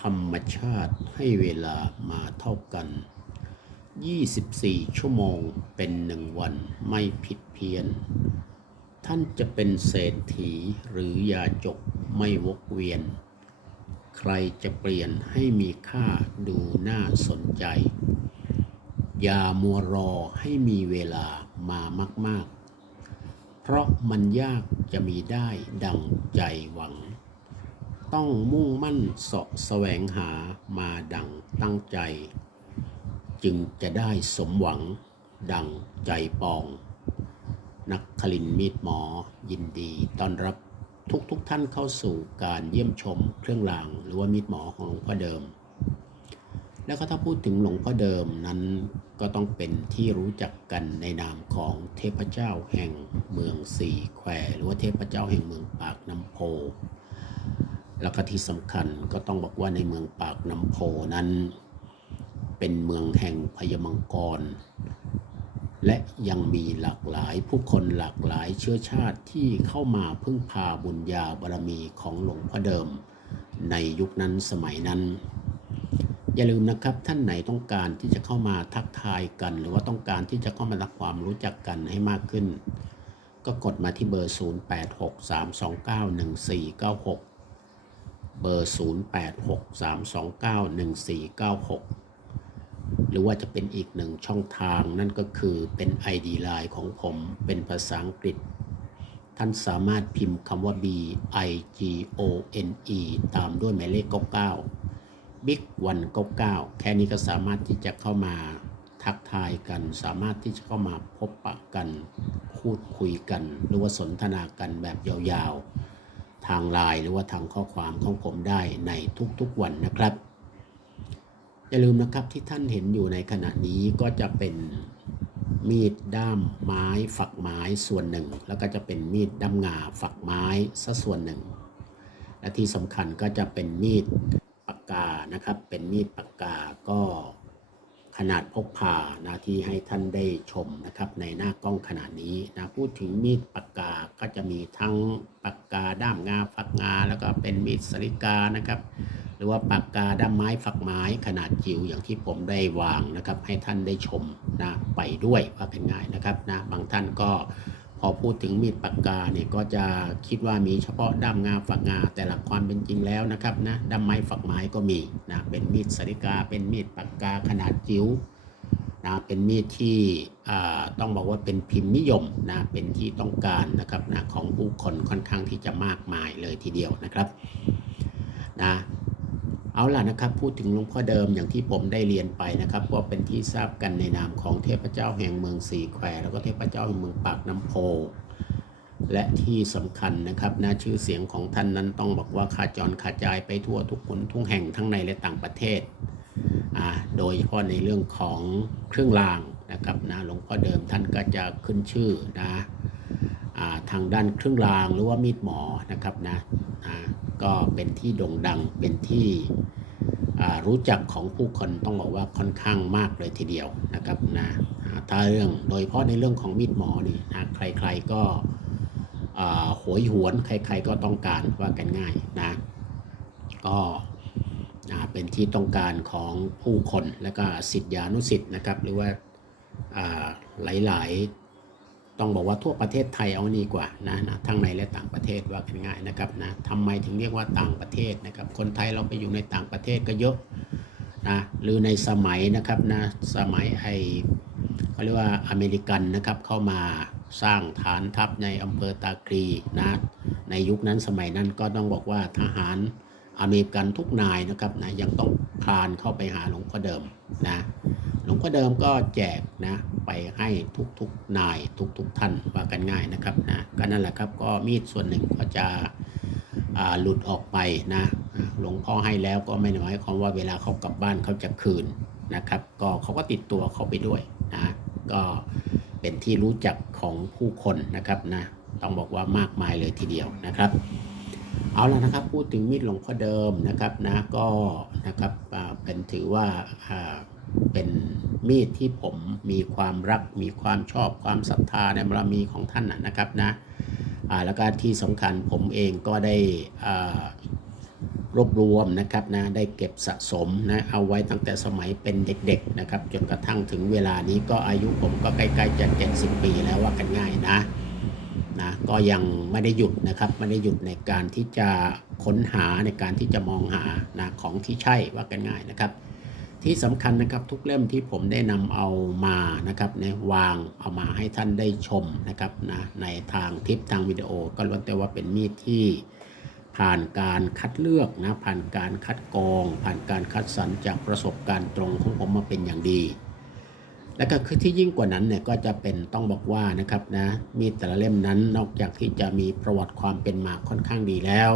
ธรรมชาติให้เวลามาเท่ากัน 24 ชั่วโมงเป็นหนึ่งวันไม่ผิดเพี้ยน ท่านจะเป็นเศรษฐีหรือยาจกไม่วกเวียน ใครจะเปลี่ยนให้มีค่าดูน่าสนใจ อย่ามัวรอให้มีเวลามามาก ๆ เพราะมันยากจะมีได้ดังใจหวัง ต้องมุ่งมั่นเสาะแสวงหามาดังตั้งใจ จึงจะได้สมหวังดังใจปอง นักคลินมีดหมอยินดีต้อนรับทุกทุกท่านเข้าสู่การเยี่ยมชมเครื่องราง หรือว่ามีดหมอของหลวงพ่อเดิม แล้วก็ถ้าพูดถึงหลวงพ่อเดิมนั้นก็ต้องเป็นที่รู้จักกันในนามของเทพเจ้าแห่งเมืองสี่แควหรือว่าเทพเจ้าแห่งเมืองปากน้ำโพ แล้วก็ที่สำคัญก็ต้องบอกว่าในเมืองปากน้ำโพนั้น เป็นเมืองแห่งพญมังกร และยังมีหลากหลายผู้คนหลากหลายเชื้อชาติที่เข้ามาพึ่งพาบุญญาบารมีของหลวงพ่อเดิม ในยุคนั้นสมัยนั้น อย่าลืมนะครับท่านไหนต้องการที่จะเข้ามาทักทายกัน หรือว่าต้องการที่จะเข้ามาทำความรู้จักกันให้มากขึ้น ก็กดมาที่เบอร์ 0863291496 เบอร์ 0863291496 หรือว่าจะเป็นอีกหนึ่งช่องทางนั่นก็คือเป็น ID Line ของผมเป็นภาษาอังกฤษ ท่านสามารถพิมพ์คำว่า B I G O N E ตามด้วยหมายเลข 99 Big 199 แค่นี้ก็สามารถที่จะเข้ามาทักทายกัน สามารถที่จะเข้ามาพบปะกัน พูดคุยกัน หรือว่าสนทนากันแบบยาวๆ ทางไลน์หรือว่าทางข้อความของผมได้ในทุกๆวันนะครับอย่าลืมนะครับที่ท่านเห็นอยู่ในขณะนี้ก็จะเป็นมีดด้ามไม้ฝักไม้ส่วนหนึ่ง แล้วก็จะเป็นมีดด้ามงาฝักไม้ซะส่วนหนึ่ง และที่สำคัญก็จะเป็นมีดปากกานะครับ เป็นมีดปากกาก็ ขนาดพกพานะที่ให้ท่านได้ชมนะครับ ในหน้ากล้องขนาดนี้นะพูดถึงมีดปากกาก็จะมีทั้งปากกาด้ามงาฝักงา แล้วก็เป็นมีดสลิกานะครับ หรือว่าปากกาด้ามไม้ฝักไม้ขนาดจิ๋วอย่างที่ผมได้วางนะครับ ให้ท่านได้ชมนะไปด้วยว่ากันง่ายนะครับนะบางท่านก็ พอพูดถึงมีดปากกาเนี่ยก็จะคิดว่ามีเฉพาะด้ามงาฝักงา แต่หลักความเป็นจริงแล้วนะครับนะด้ามไม้ฝักไม้ก็มีนะเป็นมีดสริกา เป็นมีดปากกาขนาดจิ๋วนะเป็นมีดที่อ่าต้องบอกว่าเป็นพิมพ์นิยมนะเป็นที่ต้องการนะครับนะของผู้คนค่อนข้างที่จะมากมายเลยทีเดียวนะครับนะ เอาล่ะนะครับพูดถึงหลวงพ่อเดิมอย่างที่ผมได้เรียนไปนะครับว่าเป็นที่ทราบกันในนามของเทพเจ้าแห่งเมืองสีแควแล้วก็เทพเจ้าแห่งเมืองปากน้ำโพ และที่สำคัญนะครับนะชื่อเสียงของท่านนั้นต้องบอกว่าขาจรขาจายไปทั่วทุกคนทุกแห่งทั้งในและต่างประเทศอ่าโดยเฉพาะในเรื่องของเครื่องรางนะครับนะหลวงพ่อเดิมท่านก็จะขึ้นชื่อนะอ่าทางด้านเครื่องรางหรือว่ามีดหมอนะครับนะอ่า ก็เป็นที่โด่งดังเป็นที่รู้จักของผู้คนต้องบอกว่าค่อนข้างมากเลยทีเดียวนะครับนะอ่าถ้าเรื่องโดยเฉพาะในเรื่องของมีดหมอนี่นะใครๆก็อ่าโหยหวนใครๆก็ต้องการว่ากันง่ายนะก็เป็นที่ต้องการของผู้คนและก็สิทธิานุสิทธิ์นะครับ หรือว่าอ่าหลายๆ ต้องบอกว่าทั่วประเทศไทยเอานี่กว่านะนะทั้งในและต่างประเทศว่ากันง่ายนะครับนะทำไมถึงเรียกว่าต่างประเทศนะครับ คนไทยเราไปอยู่ในต่างประเทศก็เยอะนะหรือในสมัยนะครับนะสมัยไอเขาเรียกว่าอเมริกันนะครับเข้ามาสร้างฐานทัพในอำเภอตาคลีนะในยุคนั้นสมัยนั้นก็ต้องบอกว่าทหารอเมริกันทุกนายนะครับนะยังต้องคลานเข้าไปหาหลวงพ่อเดิมนะ ลวงพ่อเดิมก็แจกนะไปให้ทุกๆนายทุกๆท่านว่ากันง่ายนะครับนะก็นั่นแหละครับก็มีดส่วนหนึ่งก็จะหลุดออกไปนะหลวงพ่อให้แล้วก็ไม่หมายความว่าเวลาเขากลับบ้านเขาจะคืนนะครับ ก็เขาก็ติดตัวเขาไปด้วยนะก็เป็นที่รู้จักของผู้คนนะครับนะต้องบอกว่ามากมายเลยทีเดียวนะครับเอาละนะครับพูดถึงมีดหลวงพ่อเดิมนะครับนะก็นะครับเป็นถือว่าอ่า เป็นมีดที่ผมมีความรัก มีความชอบความศรัทธาในบารมีของท่านนะครับนะอ่าแล้วก็ที่สำคัญผมเองก็ได้อ่ารวบรวมนะครับนะได้เก็บสะสมนะเอาไว้ตั้งแต่สมัยเป็นเด็กๆนะครับจนกระทั่งถึงเวลานี้ก็อายุผมก็ใกล้ๆจะ70 ปีแล้วว่ากันง่ายนะนะก็ยังไม่ได้หยุดนะครับไม่ได้หยุดในการที่จะค้นหาในการที่จะมองหานะของที่ใช่ว่ากันง่ายนะครับ ที่สำคัญนะครับทุกเล่มที่ผมได้นำเอามานะครับในวางเอามาให้ท่านได้ชมนะครับนะในทางคลิปทางวิดีโอ ก็ล้วนแต่ว่าเป็นมีดที่ผ่านการคัดเลือกนะผ่านการคัดกรอง ผ่านการคัดสรรจากประสบการณ์ตรงของผมมาเป็นอย่างดี และก็คือที่ยิ่งกว่านั้นเนี่ยก็จะเป็นต้องบอกว่านะครับนะมีดแต่ละเล่มนั้นนอกจากที่จะมีประวัติความเป็นมาค่อนข้างดีแล้ว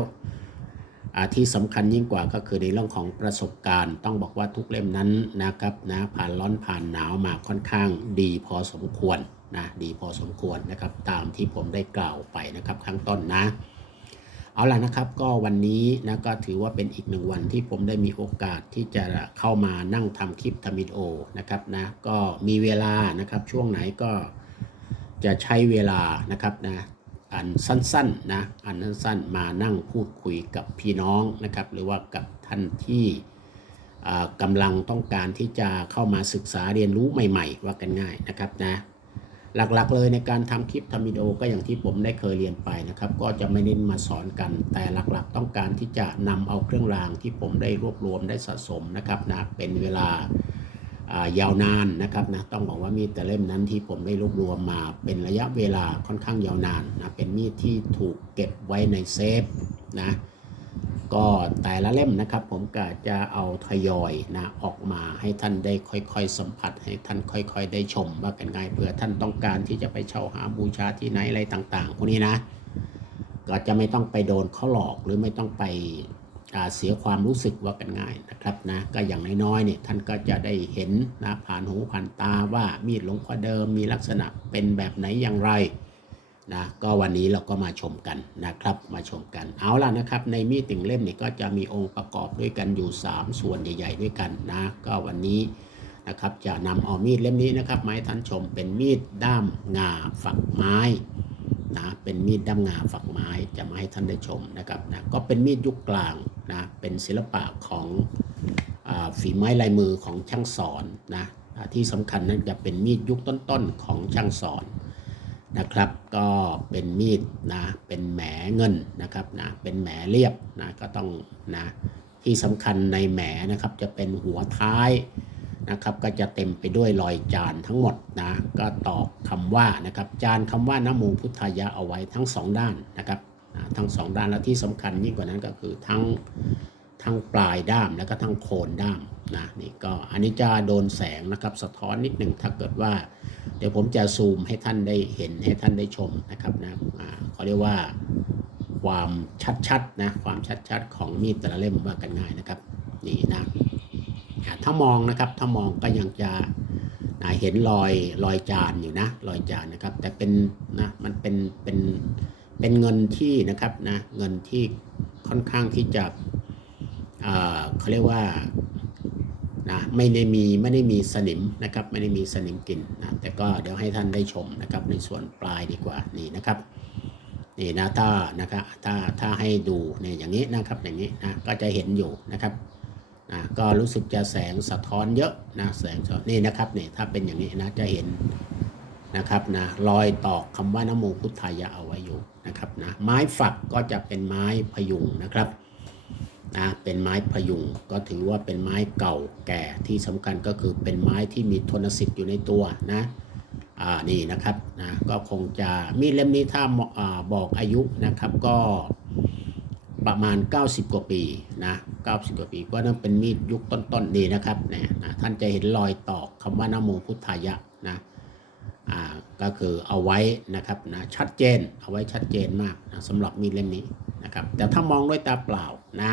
อาที่สำคัญยิ่งกว่าก็คือในเรื่องของประสบการณ์ ต้องบอกว่าทุกเล่มนั้นนะครับนะผ่านร้อนผ่านหนาวมาค่อนข้างดีพอสมควรนะดีพอสมควรนะครับตามที่ผมได้กล่าวไปนะครับข้างต้นนะเอาล่ะนะครับก็วันนี้นะก็ถือว่าเป็นอีกหนึ่งวันที่ผมได้มีโอกาสที่จะเข้ามานั่งทำคลิปทำวิดีโอนะครับนะก็มีเวลานะครับช่วงไหนก็จะใช้เวลานะครับนะ อันสั้นๆนะอันสั้นๆมานั่งพูดคุยกับพี่น้องนะครับ หรือว่ากับท่านที่กำลังต้องการที่จะเข้ามาศึกษาเรียนรู้ใหม่ๆ ว่ากันง่ายนะครับนะหลักๆเลยในการทำคลิปทำวิดีโอก็อย่างที่ผมได้เคยเรียนไปนะครับ ก็จะไม่เน้นมาสอนกัน แต่หลักๆต้องการที่จะนำเอาเครื่องรางที่ผมได้รวบรวมได้สะสมนะครับนะเป็นเวลา ยาวนานนะครับนะต้องบอกว่ามีดแต่เล่มนั้นที่ผมได้รวบรวมมาเป็นระยะเวลาค่อนข้างยาวนานนะเป็นมีดที่ถูกเก็บไว้ในเซฟนะก็แต่ละเล่มนะครับ ผมก็จะเอาทยอยนะออกมาให้ท่านได้ค่อยๆ สัมผัส ให้ท่านค่อยๆ ได้ชมว่ากันง่ายเผื่อท่านต้องการที่จะไปเช่าหาบูชาที่ไหนอะไรต่างๆพวกนี้นะ ก็จะไม่ต้องไปโดนเขาหลอกหรือไม่ต้องไป เสียความรู้สึกว่ากันง่ายนะครับนะก็อย่างน้อยๆเนี่ยท่านก็จะได้เห็นนะผ่านหูผ่านตาว่ามีดหลวงพ่อเดิมมีลักษณะเป็นแบบไหนอย่างไรนะก็วันนี้เราก็มาชมกันนะครับมาชมกันเอาล่ะนะครับ ในมีดติ่งเล่มเนี่ยก็จะมีองค์ประกอบด้วยกันอยู่ 3 ส่วนใหญ่ ๆ ด้วยกันนะก็วันนี้นะครับจะนำเอามีดเล่มนี้นะครับมาให้ท่านชมเป็นมีดด้ามงาฝักไม้ นะเป็นมีดด้ามงาฝักไม้จะมาให้ท่านได้ชมนะครับนะก็เป็นมีดยุคกลางนะเป็นศิลปะของอฝีไม้ลายมือของช่างสอนนะที่สำคัญนั้นจะเป็นมีดยุคต้นๆของช่างสอนนะครับ ก็เป็นมีดนะเป็นแหมเงินนะครับนะเป็นแหมเรียบนะก็ต้องนะที่สำคัญในแหมนะครับจะเป็นหัวท้าย นะครับก็จะเต็มไปด้วยรอยจานทั้งหมดนะก็ตอกคำว่านะครับจานคำว่านโมพุทธายะเอาไว้ทั้งสองด้านนะครับทั้งสองด้านและที่สำคัญยิ่งกว่านั้นก็คือทั้งทั้งปลายด้ามแล้วก็ทั้งโคนด้ามนะนี่ก็อันนี้จะโดนแสงนะครับสะท้อนนิดหนึ่งถ้าเกิดว่า เดี๋ยวผมจะซูมให้ท่านได้เห็นให้ท่านได้ชมนะครับนะอ่าเขาเรียกว่าความชัดๆนะความชัดๆของมีดแต่ละเล่มว่ากันง่ายนะครับนี่นะ ถ้ามองนะครับถ้ามองก็ยังจะเห็นรอยรอยจานอยู่นะรอยจานนะครับ แต่เป็นนะมันเป็นเป็นเป็นเงินที่นะครับนะเงินที่ค่อนข้างที่จะอ่าเขาเรียกว่านะไม่ได้มีไม่ได้มีสนิมนะครับไม่ได้มีสนิมกินนะแต่ก็เดี๋ยวให้ท่านได้ชมนะครับในส่วนปลายดีกว่านี่นะครับนี่นะถ้านะครับถ้าถ้าให้ดูเนี่ยอย่างนี้นะครับอย่างนี้นะก็จะเห็นอยู่นะครับ นะก็รู้สึกจะแสงสะท้อนเยอะนะแสงสะนี่นะครับนี่ถ้าเป็นอย่างนี้นะจะเห็นนะครับนะรอยตอกคำว่านโมพุทธายะเอาไว้อยู่นะครับนะไม้ฝักก็จะเป็นไม้พยุงนะครับนะเป็นไม้พยุงก็ถือว่าเป็นไม้เก่าแก่ที่สำคัญก็คือเป็นไม้ที่มีทนสิทธิ์อยู่ในตัวนะอ่านี่นะครับนะก็คงจะมีเล่มนี้ถ้าอ่าบอกอายุนะครับก็ ประมาณ 90 กว่าปีนะ90 กว่าปีก็นั่นเป็นมีดยุคต้นๆนี่นะครับเนี่ยนะท่านจะเห็นรอยตอกคำว่านโมพุทธายะนะอ่าก็คือเอาไว้นะครับนะชัดเจนเอาไว้ชัดเจนมากนะสำหรับมีดเล่มนี้นะครับแต่ถ้ามองด้วยตาเปล่านะ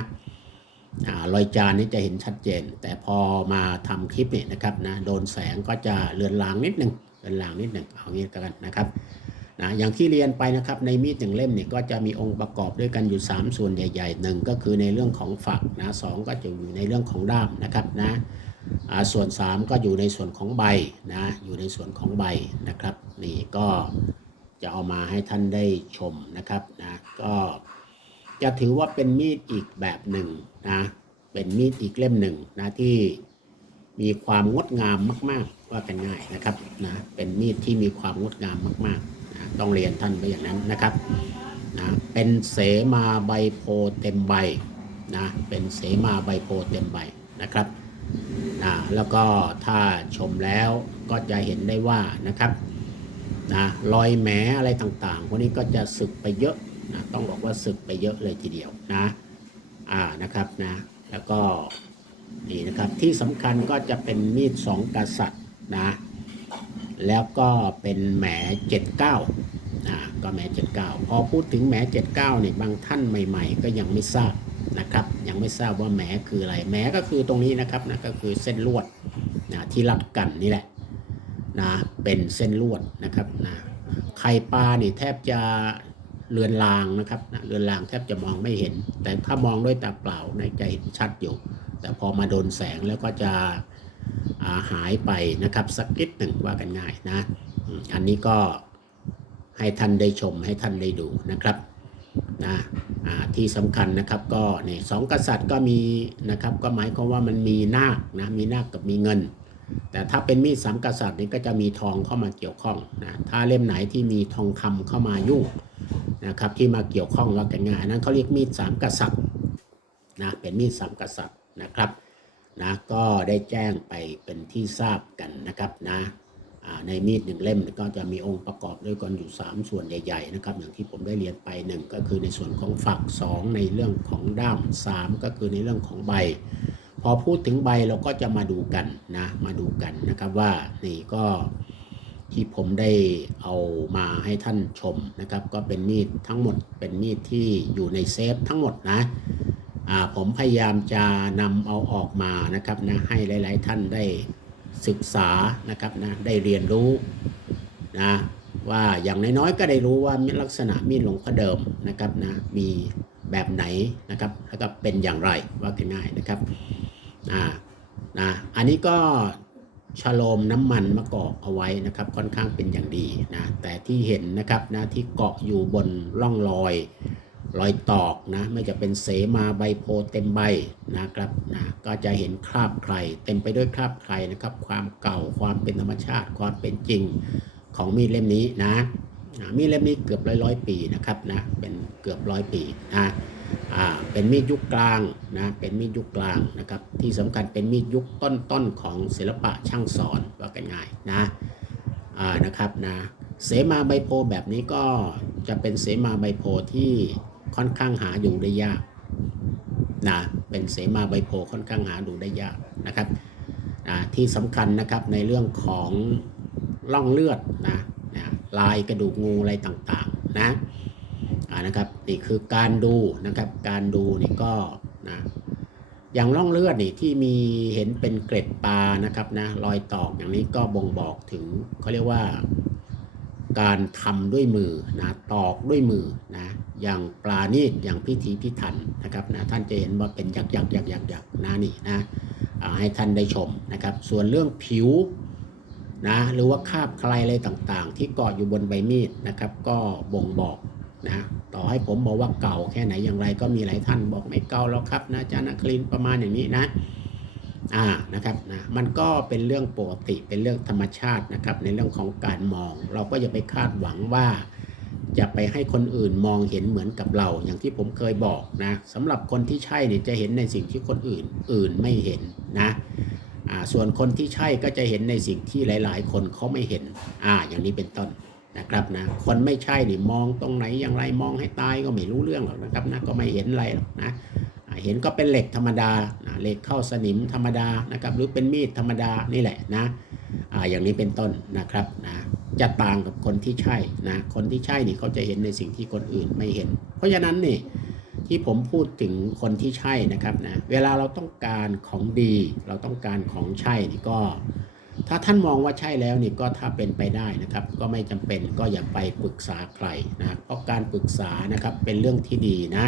อ่ารอยจานนี่จะเห็นชัดเจน แต่พอมาทำคลิปเนี่ยนะครับนะโดนแสงก็จะเลือนลางนิดหนึ่งเลือนลางนิดหนึ่งเอางี้กันนะครับ นะอย่างที่เรียนไปนะครับในมีดหนึ่งเล่มเนี่ยก็จะมีองค์ประกอบด้วยกันอยู่ 3 ส่วนใหญ่ๆหนึ่งก็คือในเรื่องของฝักนะสองก็จะอยู่ในเรื่องของด้ามนะครับนะส่วน 3 ก็อยู่ในส่วนของใบนะอยู่ในส่วนของใบนะครับนี่ก็จะเอามาให้ท่านได้ชมนะครับนะก็จะถือว่าเป็นมีดอีกแบบหนึ่งนะเป็นมีดอีกเล่มหนึ่งนะที่มีความงดงามมาก ๆ ว่ากันง่ายนะครับนะเป็นมีดที่มีความงดงามมาก ๆ ต้องเรียนท่านไปอย่างนั้นนะครับนะเป็นเสมาใบโพเต็มใบนะเป็นเสมาใบโพเต็มใบนะครับนะแล้วก็ถ้าชมแล้วก็จะเห็นได้ว่านะครับนะรอยแหมอะไรต่างๆพวกนี้ก็จะสึกไปเยอะนะต้องบอกว่าสึกไปเยอะเลยทีเดียวนะอ่านะครับนะแล้วก็นี่นะครับที่สำคัญก็จะเป็นมีดสองกษัตริย์นะ แล้วก็เป็นแหมเจ็ดเก้านะก็แหมเจ็ดเก้าพอพูดถึงแหมเจ็ดเก้าเนี่ยบางท่านใหม่ ๆ ก็ยังไม่ทราบนะครับ ยังไม่ทราบว่าแหมคืออะไรแหมก็คือตรงนี้นะครับนะก็คือเส้นลวดนะที่รัดกันนี่แหละนะเป็นเส้นลวดนะครับนะไข่ปลานี่แทบจะเรือนรางนะครับนะเรือนรางแทบจะมองไม่เห็น แต่ถ้ามองด้วยตาเปล่าในจะเห็นชัดอยู่ แต่พอมาโดนแสงแล้วก็จะ หายไปนะครับสักนิดหนึ่งว่ากันง่ายนะ อันนี้ก็ให้ท่านได้ชมให้ท่านได้ดูนะครับนะที่สำคัญนะครับก็เนี่ยสองกษัตริย์ก็มีนะครับก็หมายความว่ามันมีนาคนะมีนาคกับมีเงิน แต่ถ้าเป็นมีดสามกษัตริย์นี่ก็จะมีทองเข้ามาเกี่ยวข้องนะถ้าเล่มไหนที่มีทองคำเข้ามายุ่งนะครับที่มาเกี่ยวข้องว่ากันง่ายนนั้นเขาเรียกมีดสามกษัตริย์นะเป็นมีดสามกษัตริย์นะครับ นะก็ได้แจ้งไปเป็นที่ทราบกันนะครับนะในมีดหนึ่งเล่มก็จะมีองค์ประกอบด้วยกันอยู่ 3 ส่วนใหญ่ๆนะครับอย่างที่ผมได้เรียนไปหนึ่งก็คือในส่วนของฝัก 2 ในเรื่องของด้าม 3 ก็คือในเรื่องของใบ พอพูดถึงใบเราก็จะมาดูกันนะมาดูกันนะครับว่านี่ก็ที่ผมได้เอามาให้ท่านชมนะครับ ก็เป็นมีดทั้งหมดเป็นมีดที่อยู่ในเซฟทั้งหมดนะ ผมพยายามจะนำเอาออกมานะครับนะให้หลาย ๆ ท่านได้ศึกษานะครับนะได้เรียนรู้นะว่าอย่างน้อยๆก็ได้รู้ว่าลักษณะมีดหลวงพ่อเดิมนะครับนะมีแบบไหนนะครับแล้วก็เป็นอย่างไรว่ากันง่ายนะครับอ่านะอันนี้ก็ชโลมน้ำมันมะกอกเอาไว้นะครับค่อนข้างเป็นอย่างดีนะแต่ที่เห็นนะครับนะที่เกาะอยู่บนร่องรอย รอยตอกนะไม่จะเป็นเสมาใบโพเต็มใบนะครับนะก็จะเห็นคราบใคร เต็มไปด้วยคราบใครนะครับ ความเก่าความเป็นธรรมชาติ ความเป็นจริงของมีดเล่มนี้นะมีดเล่มนี้เกือบร้อยร้อยปีนะครับนะเป็นเกือบร้อยปีนะอ่าเป็นมีดยุคกลางนะเป็นมีดยุคกลางนะครับที่สำคัญเป็นมีดยุคต้นๆของศิลปะช่างสอนว่ากันง่ายนะอ่านะครับนะเสมาใบโพแบบนี้ก็จะเป็นเสมาใบโพที่ ค่อนข้างหาอยู่ได้ยากนะเป็นเสมาใบโพค่อนข้างหาดูได้ยากนะครับอ่าที่สำคัญนะครับในเรื่องของร่องเลือดนะนะลายกระดูกงูอะไรต่างๆนะอ่านะครับนี่คือการดูนะครับการดูนี่ก็นะอย่างร่องเลือดนี่ที่มีเห็นเป็นเกล็ดปลานะครับนะรอยตอกอย่างนี้ก็บ่งบอกถึงเขาเรียกว่าการทำด้วยมือนะตอกด้วยมือนะ อย่างปลานี่อย่างพิธีพิถันนะครับนะท่านจะเห็นว่าเป็นยักษ์ยักษ์ยักษ์ยักษ์ยักษ์นะนี่นะอ่าให้ท่านได้ชมนะครับ ส่วนเรื่องผิวนะหรือว่าคราบใครอะไรต่างๆ ที่เกาะอยู่บนใบมีดนะครับ ก็บ่งบอกนะต่อให้ผมบอกว่าเก่าแค่ไหนอย่างไรก็มีหลายท่านบอกไม่เก่าแล้วครับนะอาจารย์นครินทร์ประมาณอย่างนี้นะอ่านะครับนะมันก็เป็นเรื่องปกติเป็นเรื่องธรรมชาตินะครับ ในเรื่องของการมอง เราก็อย่าไปคาดหวังว่า จะไปให้คนอื่นมองเห็นเหมือนกับเรา อย่างที่ผมเคยบอกนะสำหรับคนที่ใช่เนี่ยจะเห็นในสิ่งที่คนอื่นอื่นไม่เห็นนะอ่าส่วนคนที่ใช่ก็จะเห็นในสิ่งที่หลาย ๆ คนเขาไม่เห็นอ่าอย่างนี้เป็นต้นนะครับนะคนไม่ใช่นี่มองตรงไหนอย่างไรมองให้ตายก็ไม่รู้เรื่องหรอกนะครับนะก็ไม่เห็นอะไรหรอกนะเห็นก็เป็นเหล็กธรรมดาเหล็กเข้าสนิมธรรมดานะครับหรือเป็นมีดธรรมดานี่แหละนะอ่าอย่างนี้เป็นต้นนะครับนะ จะต่างกับคนที่ใช่นะคนที่ใช่นี่เขาจะเห็นในสิ่งที่คนอื่นไม่เห็น เพราะฉะนั้นนี่ที่ผมพูดถึงคนที่ใช่นะครับนะเวลาเราต้องการของดี เราต้องการของใช่นี่ก็ ถ้าท่านมองว่าใช่แล้วนี่ก็ถ้าเป็นไปได้นะครับ ก็ไม่จำเป็นก็อย่าไปปรึกษาใครนะเพราะการปรึกษานะครับเป็นเรื่องที่ดีนะ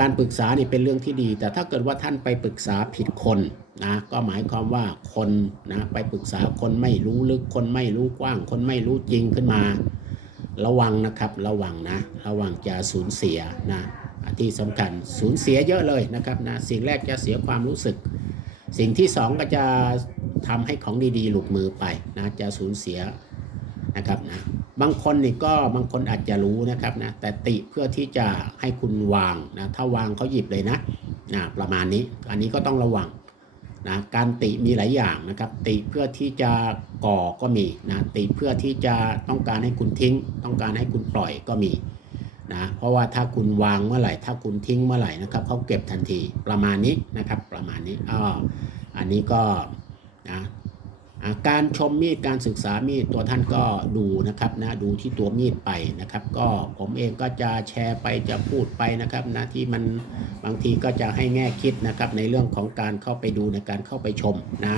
การปรึกษานี่เป็นเรื่องที่ดี แต่ถ้าเกิดว่าท่านไปปรึกษาผิดคนนะก็หมายความว่าคนนะไปปรึกษาคนไม่รู้ลึกคนไม่รู้กว้าง คนไม่รู้จริงขึ้นมา ระวังนะครับระวังนะระวังจะสูญเสียนะที่สำคัญสูญเสียเยอะเลยนะครับนะสิ่งแรกจะเสียความรู้สึก สิ่งที่สองก็จะทำให้ของดีๆ หลุดมือไปนะจะสูญเสียนะครับนะ บางคนนี่ก็บางคนอาจจะรู้นะครับนะแต่ติเพื่อที่จะให้คุณวางนะถ้าวางเขาหยิบเลยนะนะประมาณนี้อันนี้ก็ต้องระวังนะการติมีหลายอย่างนะครับ ติเพื่อที่จะก่อก็มีนะติเพื่อที่จะต้องการให้คุณทิ้ง ต้องการให้คุณปล่อยก็มีนะเพราะว่าถ้าคุณวางเมื่อไหร่ ถ้าคุณทิ้งเมื่อไหร่นะครับเขาเก็บทันทีประมาณนี้นะครับประมาณนี้อ้ออันนี้ก็นะ การชมมีดการศึกษามีดตัวท่านก็ดูนะครับนะดูที่ตัวมีดไปนะครับ ก็ผมเองก็จะแชร์ไปจะพูดไปนะครับนะที่มันบางทีก็จะให้แง่คิดนะครับในเรื่องของการเข้าไปดูในการเข้าไปชมนะ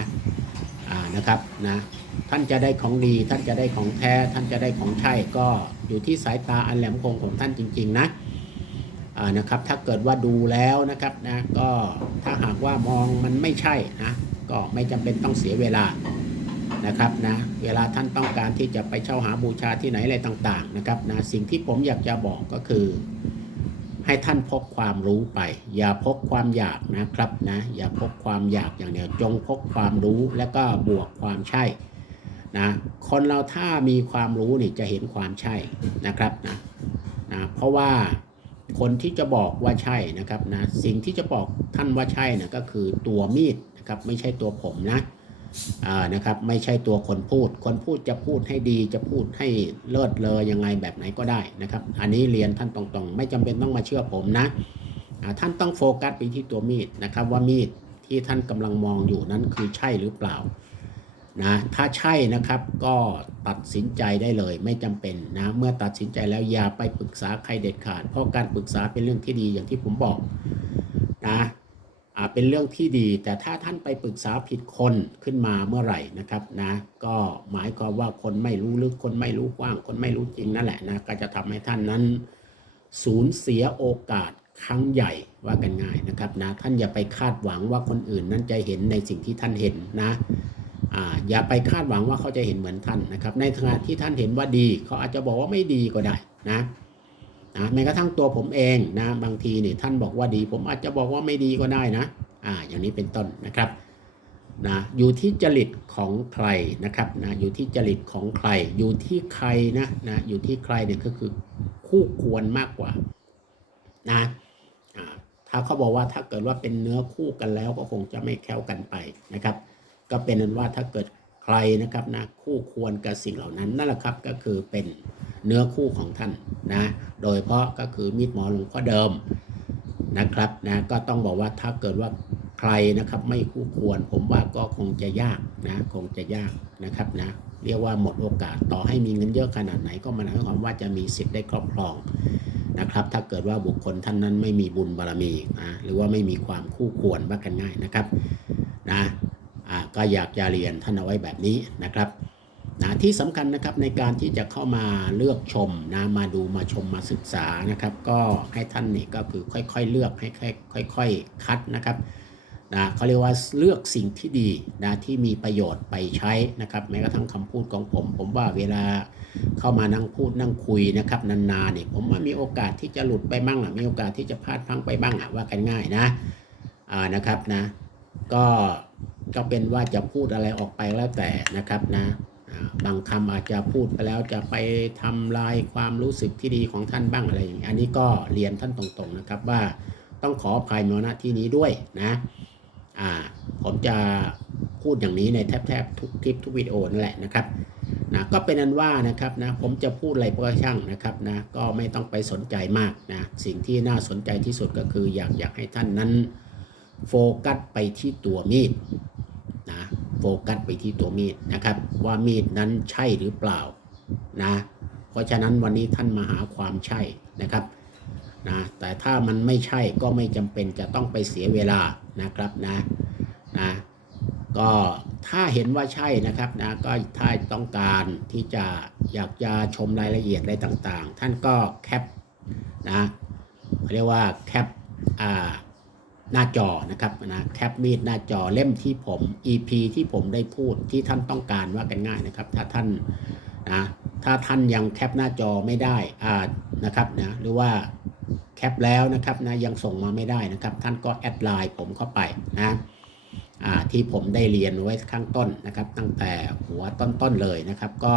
อ่านะครับนะท่านจะได้ของดีท่านจะได้ของแท้ท่านจะได้ของใช่ก็อยู่ที่สายตาอันแหลมคมของท่านจริง ๆ นะอ่านะครับถ้าเกิดว่าดูแล้วนะครับนะก็ถ้าหากว่ามองมันไม่ใช่นะก็ไม่จำเป็นต้องเสียเวลา นะครับนะเวลาท่านต้องการที่จะไปเช่าหาบูชาที่ไหนอะไรต่างๆนะครับนะสิ่งที่ผมอยากจะบอกก็คือ ให้ท่านพกความรู้ไป อย่าพกความอยากนะครับนะอย่าพกความอยากอย่างเดียวจงพกความรู้และก็บวกความใช่นะคนเราถ้ามีความรู้นี่จะเห็นความใช่นะครับนะนะเพราะว่าคนที่จะบอกว่าใช่นะครับนะสิ่งที่จะบอกท่านว่าใช่นะก็คือตัวมีดนะครับไม่ใช่ตัวผมนะ นะครับไม่ใช่ตัวคนพูด คนพูดจะพูดให้ดีจะพูดให้เลิศเลอยังไงแบบไหนก็ได้นะครับ อันนี้เรียนท่านตรงๆ ไม่จำเป็นต้องมาเชื่อผมนะท่านต้องโฟกัสไปที่ตัวมีดนะครับว่ามีดที่ท่านกำลังมองอยู่นั้นคือใช่หรือเปล่านะถ้าใช่นะครับก็ตัดสินใจได้เลยไม่จำเป็นนะเมื่อตัดสินใจแล้วอย่าไปปรึกษาใครเด็ดขาด เพราะการปรึกษาเป็นเรื่องที่ดีอย่างที่ผมบอกนะ เป็นเรื่องที่ดี แต่ถ้าท่านไปปรึกษาผิดคนขึ้นมาเมื่อไหร่นะครับนะก็หมายความว่าคนไม่รู้ลึกคนไม่รู้กว้าง คนไม่รู้จริงนั่นแหละนะก็จะทำให้ท่านนั้น สูญเสียโอกาสครั้งใหญ่ว่ากันง่ายนะครับนะท่านอย่าไปคาดหวังว่าคนอื่นนั้นจะเห็นในสิ่งที่ท่านเห็นนะอ่าอย่าไปคาดหวังว่าเขาจะเห็นเหมือนท่านนะครับ ในขณะที่ท่านเห็นว่าดี เขาอาจจะบอกว่าไม่ดีก็ได้นะนะแม้กระทั่งตัวผมเองนะบางทีนี่ท่านบอกว่าดี ผมอาจจะบอกว่าไม่ดีก็ได้นะ อ่าอย่างนี้เป็นต้นนะครับนะอยู่ที่จริตของใครนะครับนะอยู่ที่จริตของใคร อยู่ที่ใครนะนะอยู่ที่ใครเนี่ยก็คือคู่ควรมากกว่านะอ่าถ้าเขาบอกว่าถ้าเกิดว่าเป็นเนื้อคู่กันแล้วก็คงจะไม่แค้วกันไปนะครับ ก็เป็นนั้นว่าถ้าเกิดใครนะครับนะคู่ควรกับสิ่งเหล่านั้นนั่นแหละครับก็คือเป็นเนื้อคู่ของท่านนะโดยเฉพาะก็คือมีดหมอหลวงพ่อเดิมนะครับนะก็ต้องบอกว่าถ้าเกิดว่า รนะครับไม่คู่ควร ผมว่าก็คงจะยากนะคงจะยากนะครับนะเรียกว่าหมดโอกาสต่อให้มีเงินเยอะขนาดไหนก็มันหมายความว่าจะมีสิทธิ์ได้ครอบครองนะครับถ้าเกิดว่าบุคคลท่านนั้นไม่มีบุญบารมีนะหรือว่าไม่มีความคู่ควรว่ากันง่ายนะครับนะอ่าก็อยากจะเรียนท่านเอาไว้แบบนี้นะครับนะที่สำคัญนะครับในการที่จะเข้ามาเลือกชมนะมาดูมาชมมาศึกษานะครับ ก็ให้ท่านนี่ก็คือค่อยๆเลือกให้ค่อยๆคัดนะครับ นะเขาเรียกว่าเลือกสิ่งที่ดีนะที่มีประโยชน์ไปใช้นะครับแม้กระทั่งคำพูดของผม ผมว่าเวลาเข้ามานั่งพูดนั่งคุยนะครับนานๆเนี่ยผมว่ามีโอกาสที่จะหลุดไปบ้างอะมีโอกาสที่จะพลาดพังไปบ้างอะว่ากันง่ายนะอ่านะครับนะก็ก็เป็นว่าจะพูดอะไรออกไปแล้วแต่นะครับนะบางคำอาจจะพูดไปแล้วจะไปทำลายความรู้สึกที่ดีของท่านบ้างอะไรอย่างนี้อันนี้ก็เรียนท่านตรงๆนะครับว่าต้องขออภัยมาณที่นี้ด้วยนะ อ่าผมจะพูดอย่างนี้ในแทบๆทุกคลิปทุกวิดีโอนั่นแหละนะครับนะก็เป็นอันว่านะครับนะผมจะพูดอะไรก็ช่างนะครับนะก็ไม่ต้องไปสนใจมากนะสิ่งที่น่าสนใจที่สุดก็คืออยากอยากให้ท่านนั้น โฟกัสไปที่ตัวมีดนะโฟกัสไปที่ตัวมีดนะครับว่ามีดนั้นใช่หรือเปล่านะเพราะฉะนั้นวันนี้ท่านมาหาความใช่นะครับ นะแต่ถ้ามันไม่ใช่ก็ไม่จำเป็นจะต้องไปเสียเวลานะครับนะนะก็ถ้าเห็นว่าใช่นะครับนะก็ถ้าต้องการที่จะอยากจะชมรายละเอียดอะไรต่างๆ ท่านก็แคปนะเรียกว่าแคปอ่าหน้าจอนะครับนะแคปมีดหน้าจอเล่มที่ผม EP ที่ผมได้พูดที่ท่านต้องการว่ากันง่ายนะครับ ถ้าท่าน นะถ้าท่านยังแคปหน้าจอไม่ได้อ่านะครับนะหรือว่าแคปแล้วนะครับนะยังส่งมาไม่ได้นะครับ ท่านก็แอดไลน์ผมเข้าไปนะอ่าที่ผมได้เรียนไว้ข้างต้นนะครับ ตั้งแต่หัวต้นๆเลยนะครับ ก็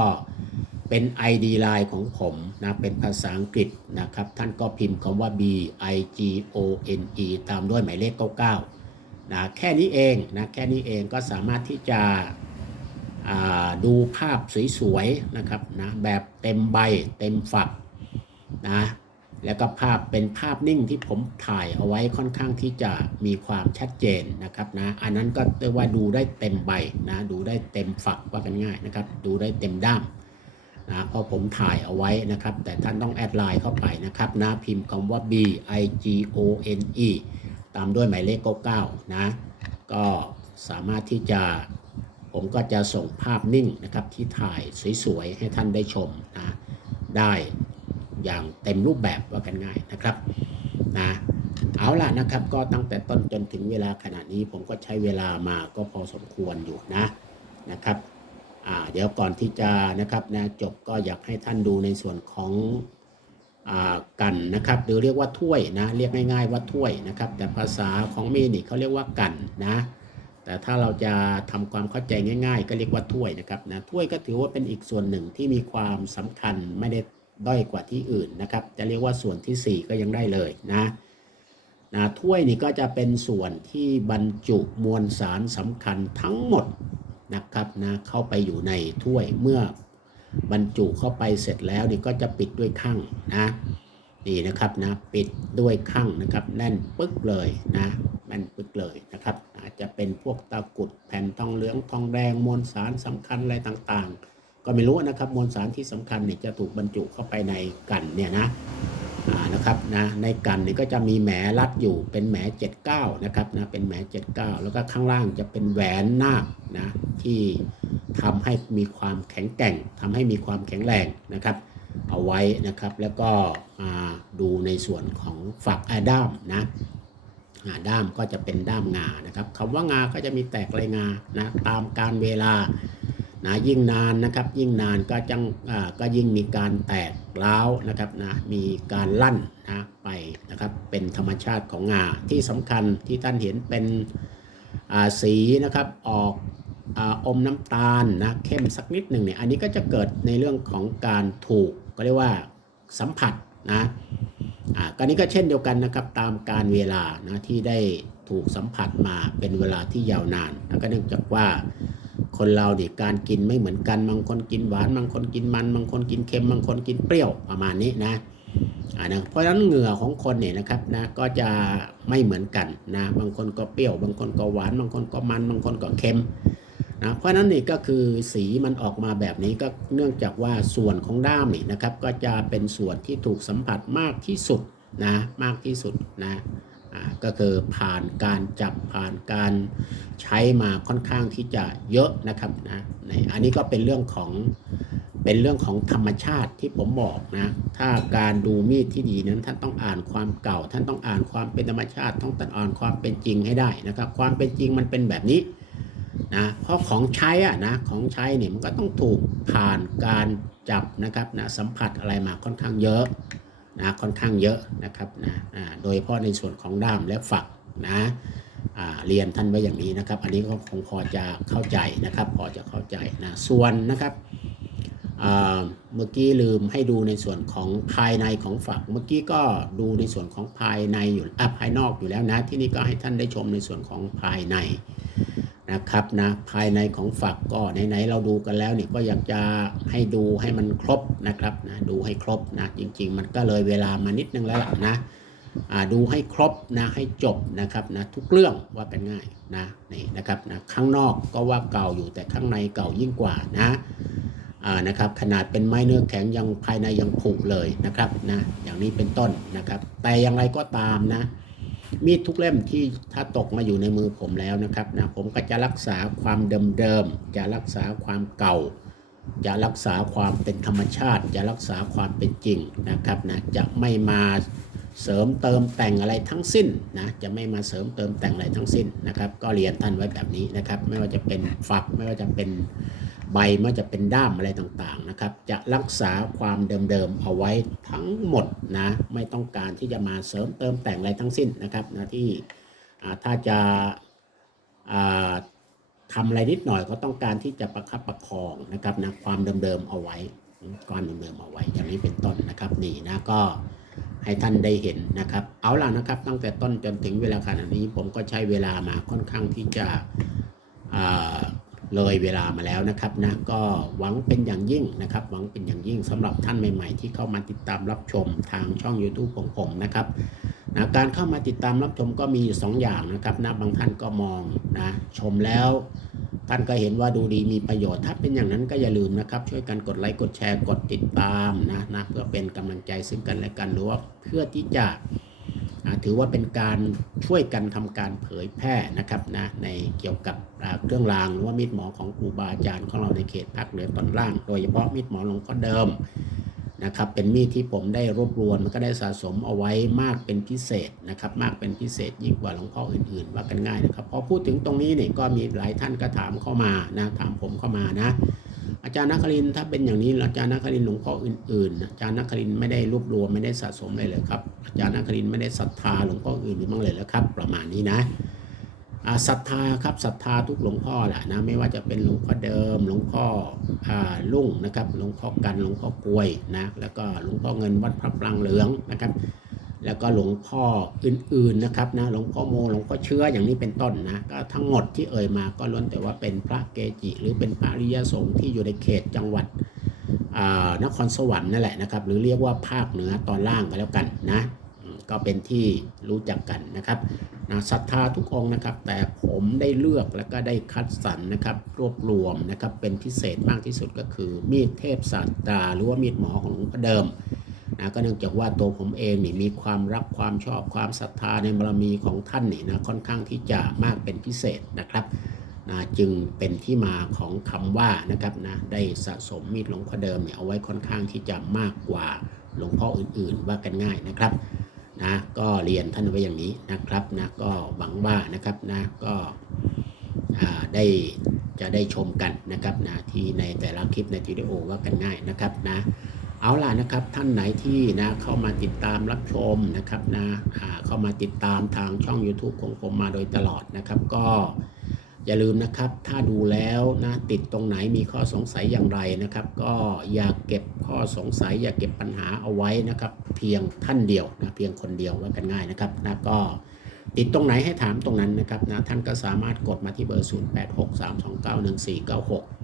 เป็น ID ไลน์ของผมนะเป็นภาษาอังกฤษนะครับ ท่านก็พิมพ์คำว่า B I G O N E ตามด้วยหมายเลข 99นะแค่นี้เองนะแค่นี้เองก็สามารถที่จะ ดูภาพสวยๆนะครับนะแบบเต็มใบเต็มฝักนะแล้วก็ภาพเป็นภาพนิ่งที่ผมถ่ายเอาไว้ค่อนข้างที่จะมีความชัดเจนนะครับนะอันนั้นก็เรียกว่าดูได้เต็มใบนะดูได้เต็มฝักว่ากันง่ายนะครับ ดูได้เต็มด้ามนะเพราะผมถ่ายเอาไว้นะครับ แต่ท่านต้องแอดไลน์เข้าไปนะครับนะพิมพ์คำว่า B I G O N E ตามด้วยหมายเลข 99 นะ ก็สามารถที่จะ ผมก็จะส่งภาพนิ่งนะครับที่ถ่ายสวยๆ ให้ท่านได้ชมนะได้อย่างเต็มรูปแบบว่ากันง่ายนะครับนะเอาล่ะนะครับก็ตั้งแต่ต้นจนถึงเวลาขณะนี้ผมก็ใช้เวลามาก็พอสมควรอยู่นะนะครับเดี๋ยวก่อนที่จะนะครับนะจบก็อยากให้ท่านดูในส่วนของอกันนะครับหรือเรียกว่าถ้วยนะเรียกง่ายๆว่าถ้วยนะครับ แต่ภาษาของมีนี่เขาเรียกว่ากันนะ แต่ถ้าเราจะทำความเข้าใจง่าย ๆ ก็เรียกว่าถ้วยนะครับนะถ้วยก็ถือว่าเป็นอีกส่วนหนึ่งที่มีความสำคัญไม่ได้ด้อยกว่าที่อื่นนะครับ จะเรียกว่าส่วนที่ 4 ก็ยังได้เลยนะนะถ้วยนี่ก็จะเป็นส่วนที่บรรจุมวลสารสำคัญทั้งหมดนะครับนะเข้าไปอยู่ในถ้วยเมื่อบรรจุเข้าไปเสร็จแล้วนี่ก็จะปิดด้วยข้างนะ นี่นะครับนะปิดด้วยข้างนะครับแน่นปึ๊กเลยนะแน่นปึ๊กเลยนะครับ อาจจะเป็นพวกตะกุดแผ่นทองเหลืองทองแดงมวลสารสำคัญอะไรต่างๆ ก็ไม่รู้นะครับมวลสารที่สำคัญเนี่ยจะถูกบรรจุเข้าไปในกันเนี่ยนะนะครับนะในกันเนี่ยก็จะมีแหมรัดอยู่เป็นแหม79นะครับนะเป็นแหม79 แล้วก็ข้างล่างจะเป็นแหวนนาคนะที่ทำให้มีความแข็งแกร่งทำให้มีความแข็งแรงนะครับ เอาไว้นะครับ แล้วก็ดูในส่วนของฝักอด้ามนะอ่าด้ามก็จะเป็นด้ามงานะครับคำว่างาก็จะมีแตกลายงานะตามการเวลานะยิ่งนานนะครับยิ่งนานก็จังก็ยิ่งมีการแตกร้าวนะครับนะมีการลั่นนะไปนะครับเป็นธรรมชาติของงาที่สำคัญที่ท่านเห็นเป็นสีนะครับออกออมน้ำตาลนะเข้มสักนิดหนึ่งเนี่ยอันนี้ก็จะเกิดในเรื่องของการถูก ก็เรียกว่าสัมผัสนะอ่าก็นี้ก็เช่นเดียวกันนะครับตามการเวลานะที่ได้ถูกสัมผัสมาเป็นเวลาที่ยาวนานแล้วก็เนื่องจากว่าคนเราเนี่ยการกินไม่เหมือนกันบางคนกินหวานบางคนกินมันบางคนกินเค็มบางคนกินเปรี้ยวประมาณนี้นะอ่านะเพราะฉะนั้นเหงื่อของคนเนี่ยนะครับนะก็จะไม่เหมือนกันนะบางคนก็เปรี้ยว บางคนก็หวาน บางคนก็มัน บางคนก็เค็ม นะเพราะนั้นนี่ก็คือสีมันออกมาแบบนี้ก็เนื่องจากว่าส่วนของด้ามนี่นะครับ ก็จะเป็นส่วนที่ถูกสัมผัสมากที่สุดนะมากที่สุดนะก็คือผ่านการจับผ่านการใช้มาค่อนข้างที่จะเยอะนะครับนะอันนี้ก็เป็นเรื่องของเป็นเรื่องของธรรมชาติที่ผมบอกนะ ถ้าการดูมีดที่ดีนั้นท่านต้องอ่านความเก่า ท่านต้องอ่านความเป็นธรรมชาติ ต้องตัดอ่านความเป็นจริงให้ได้นะครับ ความเป็นจริงมันเป็นแบบนี้ นะเพราะของใช้อะนะของใช้เนี่ยมันก็ต้องถูกผ่านการจับนะครับนะสัมผัสอะไรมาค่อนข้างเยอะนะค่อนข้างเยอะนะครับนะโดยเฉพาะในส่วนของด้ามและฝักนะเรียนท่านไว้อย่างนี้นะครับ อันนี้ก็คงพอจะเข้าใจนะครับ พอจะเข้าใจนะส่วนนะครับเมื่อกี้ลืมให้ดูในส่วนของภายในของฝัก เมื่อกี้ก็ดูในส่วนของภายในอยู่อะภายนอกอยู่แล้วนะ ที่นี่ก็ให้ท่านได้ชมในส่วนของภายใน นะครับนะภายในของฝักก็ไหนๆเราดูกันแล้วเนี่ยก็อยากจะให้ดูให้มันครบนะครับนะดูให้ครบนะจริง ๆ มันก็เลยเวลามานิดนึงแล้วล่ะนะดูให้ครบนะให้จบนะครับนะทุกเรื่องว่ากันง่ายนะนี่นะครับนะข้างนอกก็ว่าเก่าอยู่แต่ข้างในเก่ายิ่งกว่านะนะครับขนาดเป็นไม้เนื้อแข็งยังภายในยังผุเลยนะครับนะอย่างนี้เป็นต้นนะครับ แต่อย่างไรก็ตามนะ มีดทุกเล่มที่ถ้าตกมาอยู่ในมือผมแล้วนะครับนะผมก็จะรักษาความเดิมๆจะรักษาความเก่า จะรักษาความเป็นธรรมชาติ จะรักษาความเป็นจริงนะครับนะจะไม่มาเสริมเติมแต่งอะไรทั้งสิ้นนะจะไม่มาเสริมเติมแต่งอะไรทั้งสิ้นนะครับ ก็เรียนท่านไว้แบบนี้นะครับ ไม่ว่าจะเป็นฝักไม่ว่าจะเป็น ใบมันจะเป็นด้ามอะไรต่างๆนะครับ จะรักษาความเดิมๆเอาไว้ทั้งหมดนะไม่ต้องการที่จะมาเสริมเติมแต่งอะไรทั้งสิ้นนะครับนะที่ถ้าจะอ่าทำอะไรนิดหน่อยก็ต้องการที่จะประคับประคองนะครับนะความเดิมๆเอาไว้ความเดิมๆเอาไว้อย่างนี้เป็นต้นนะครับนี่นะก็ให้ท่านได้เห็นนะครับ เอาล่ะนะครับ ตั้งแต่ต้นจนถึงเวลาขณะนี้ ผมก็ใช้เวลามาค่อนข้างที่จะอ่า เลยเวลามาแล้วนะครับนะก็หวังเป็นอย่างยิ่งนะครับ หวังเป็นอย่างยิ่งสำหรับท่านใหม่ ๆ ที่เข้ามาติดตามรับชมทางช่อง YouTube ของผมนะครับนะการเข้ามาติดตามรับชมก็มี 2 อย่างนะครับนะบางท่านก็มองนะชมแล้วท่านก็เห็นว่าดูดีมีประโยชน์ถ้าเป็นอย่างนั้นก็อย่าลืมนะครับ ช่วยกันกดไลค์กดแชร์กดติดตามนะนะเพื่อเป็นกำลังใจซึ่งกันและกันหรือว่าเพื่อที่จะ ถือว่าเป็นการช่วยกันทำการเผยแพร่นะครับนะในเกี่ยวกับเครื่องรางหรือว่ามีดหมอของครูบาอาจารย์ของเราในเขตภาคเหนือตอนล่าง โดยเฉพาะมีดหมอหลวงพ่อเดิมนะครับเป็นมีดที่ผมได้รวบรวมมันก็ได้สะสมเอาไว้มากเป็นพิเศษนะครับมากเป็นพิเศษยิ่งกว่าหลวงพ่ออื่นๆ ว่ากันง่ายนะครับพอพูดถึงตรงนี้เนี่ยก็มีหลายท่านก็ถามเข้ามานะถามผมเข้ามานะ อาจารย์นักครินถ้าเป็นอย่างนี้อาจารย์นักครินหลวงพ่ออื่นๆ อาจารย์นักครินไม่ได้รวบรวมไม่ได้สะสมเลยเลยครับ อาจารย์นักครินไม่ได้ศรัทธาหลวงพ่ออื่นหรือบ้างเลยแล้วครับ ประมาณนี้นะศรัทธาครับศรัทธาทุกหลวงพ่อแหละนะไม่ว่าจะเป็นหลวงพ่อเดิม หลวงพ่ออ่าลุ่งนะครับหลวงพ่อกันหลวงพ่อกลวยนะแล้วก็หลวงพ่อเงินวัดพระปรางเหลืองนะครับ แล้วก็หลวงพ่ออื่นๆนะครับนะหลวงพ่อโมหลวงพ่อเชื้ออย่างนี้เป็นต้นนะก็ทั้งหมดที่เอ่ยมาก็ล้วนแต่ว่าเป็นพระเกจิ หรือเป็นพระริยสงฆ์ที่อยู่ในเขตจังหวัดอ่านครสวรรค์นั่นแหละนะครับ หรือเรียกว่าภาคเหนือตอนล่างก็แล้วกันนะก็เป็นที่รู้จักกันนะครับนะศรัทธาทุกองนะครับ แต่ผมได้เลือกแล้วก็ได้คัดสรรนะครับรวบรวมนะครับเป็นพิเศษมากที่สุดก็คือมีดเทพศาสตราหรือว่ามีดหมอของหลวงพ่อเดิม นะก็เนื่องจากว่าตัวผมเองนี่มีความรักความชอบความศรัทธาในบารมีของท่านนี่นะค่อนข้างที่จะมากเป็นพิเศษนะครับนะจึงเป็นที่มาของคำว่านะครับนะได้สะสมมีดหลวงพ่อเดิมเนี่ยเอาไว้ค่อนข้างที่จะมากกว่าหลวงพ่ออื่นๆ ว่ากันง่ายนะครับนะก็เรียนท่านไว้อย่างนี้นะครับนะก็หวังว่านะครับนะก็ได้จะได้ชมกันนะครับนะที่ในแต่ละคลิปในวิดีโอว่ากันง่ายนะครับนะ เอาล่ะนะครับท่านไหนที่นะเข้ามาติดตามรับชมนะครับนะเข้ามาติดตามทางช่อง YouTube ของผมมาโดยตลอดนะครับ ก็อย่าลืมนะครับ ถ้าดูแล้วนะติดตรงไหนมีข้อสงสัยอย่างไรนะครับ ก็อย่าเก็บข้อสงสัย อย่าเก็บปัญหาเอาไว้นะครับ เพียงท่านเดียวนะเพียงคนเดียวว่ากันง่ายนะครับนะก็ติดตรงไหนให้ถามตรงนั้นนะครับนะท่านก็สามารถกดมาที่เบอร์ 0863291496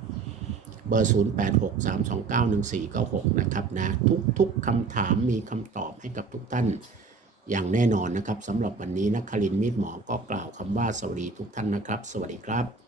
เบอร์ 0863291496 นะครับนะทุกๆคำถามมีคำตอบให้กับทุกท่านอย่างแน่นอนนะครับสำหรับวันนี้นักคลินมีดหมอก็กล่าวคำว่าสวัสดีทุกท่านนะครับ สวัสดีครับ